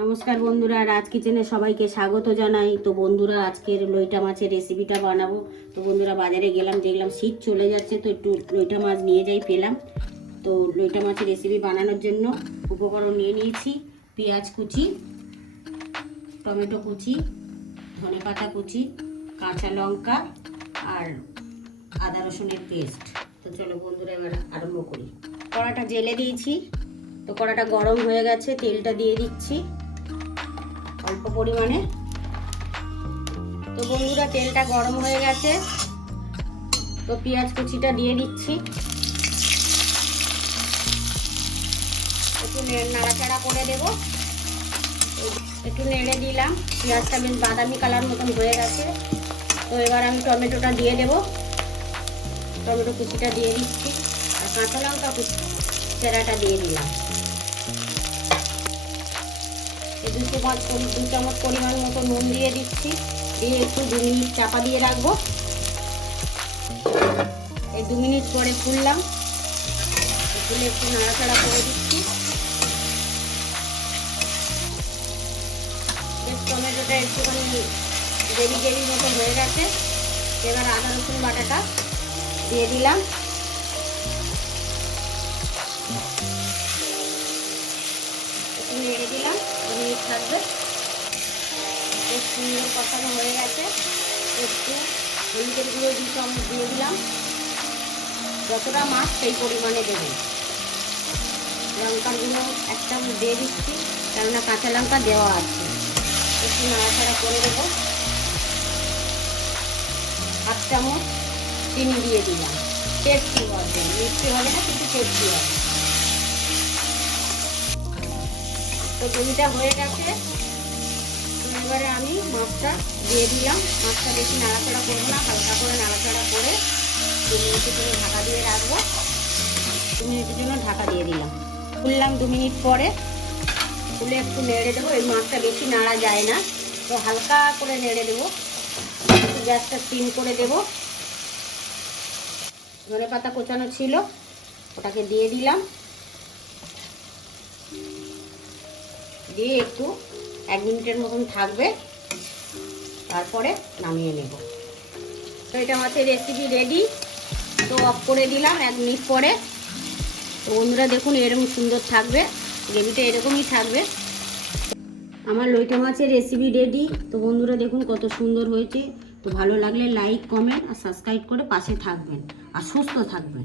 নমস্কার বন্ধুরা, রাজ কিচেনে সবাইকে স্বাগত জানাই। তো বন্ধুরা, আজকের লইটা মাছের রেসিপিটা বানাবো। তো বন্ধুরা, বাজারে গেলাম, দেখলাম শীত চলে যাচ্ছে, তো একটু লইটা মাছ নিয়ে যাই পেলাম। তো লইটা মাছের রেসিপি বানানোর জন্য উপকরণ নিয়ে নিয়েছি: পেঁয়াজ কুচি, টমেটো কুচি, ধনেপাতা কুচি, কাঁচা লঙ্কা আর আদা রসুনের পেস্ট। তো চলো বন্ধুরা, এবার আরম্ভ করি। কড়াটা জেলে দিয়েছি, তো কড়াটা গরম হয়ে গেছে, তেলটা দিয়ে দিচ্ছি অল্প পরিমাণে। তো বন্ধুরা, তেলটা গরম হয়ে গেছে, তো পেঁয়াজ কুচিটা দিয়ে দিচ্ছি। একটু নাড়াচাড়া করে দেব। একটু নেড়ে দিলাম, পেঁয়াজটা বেশ বাদামি কালার মতন হয়ে গেছে। তো এবার আমি টমেটোটা দিয়ে দেব। টমেটো কুচিটা দিয়ে দিচ্ছি আর কাঁচা লঙ্কা কুচি চেরাটা দিয়ে দিলাম। দু চামচ পরিমাণ মতো নুন দিয়ে দিচ্ছি, দিয়ে একটু 2 মিনিট চাপা দিয়ে রাখবো। এই 2 মিনিট পরে খুললাম, খুলে একটু নাড়াচাড়া করে দিচ্ছি। বেশ টমেটোটা একটুখানি গ্রেভি মতো হয়ে গেছে। এবার আদা রসুন বাটাটা দিয়ে দিলাম। একটু নেড়ে দিলাম, 2 মিনিট থাকবে। বেশ সুন্দর কষানো হয়ে গেছে। একটু হলুদের গুঁড়ো 2 চামচ দিয়ে দিলাম। যতটা মাছ সেই পরিমাণে দেবেন। লঙ্কার গুঁড়ো 1 চামচ দিয়ে দিচ্ছি, কেননা কাঁচা লঙ্কা দেওয়া আছে। একটু নাড়াচাড়া করে দেবো। 1 চামচ চিনি দিয়ে দিলাম, টেস্টি হবে, মিষ্টি হবে না, কিন্তু টেস্টি হবে। তো গ্রেভিটা হয়ে গেছে। তো এবারে আমি মাছটা দিয়ে দিলাম। মাছটা বেশি নাড়াচাড়া করবো না, হালকা করে নাড়াচাড়া করে 2 মিনিটের জন্য ঢাকা দিয়ে রাখবো। 2 মিনিটের জন্য ঢাকা দিয়ে দিলাম। খুললাম 2 মিনিট পরে, খুলে একটু নেড়ে দেবো। এই মাছটা বেশি নাড়া যায় না, তো হালকা করে নেড়ে দেবো। একটু গ্যাসটা সিম করে দেবো। ধনেপাতা কোচানো ছিল, ওটাকে দিয়ে দিলাম। দিয়ে একটু 1 মিনিটের মতন থাকবে, তারপরে নামিয়ে নেব। তো এটা মাছের রেসিপি রেডি। তো অফ করে দিলাম 1 মিনিট পরে। তো বন্ধুরা দেখুন, এরকম সুন্দর থাকবে, গ্রেভিটা এরকমই থাকবে। আমার লইটা মাছের রেসিপি রেডি। তো বন্ধুরা দেখুন কত সুন্দর হয়েছে। তো ভালো লাগলে লাইক, কমেন্ট আর সাবস্ক্রাইব করে পাশে থাকবেন আর সুস্থ থাকবেন।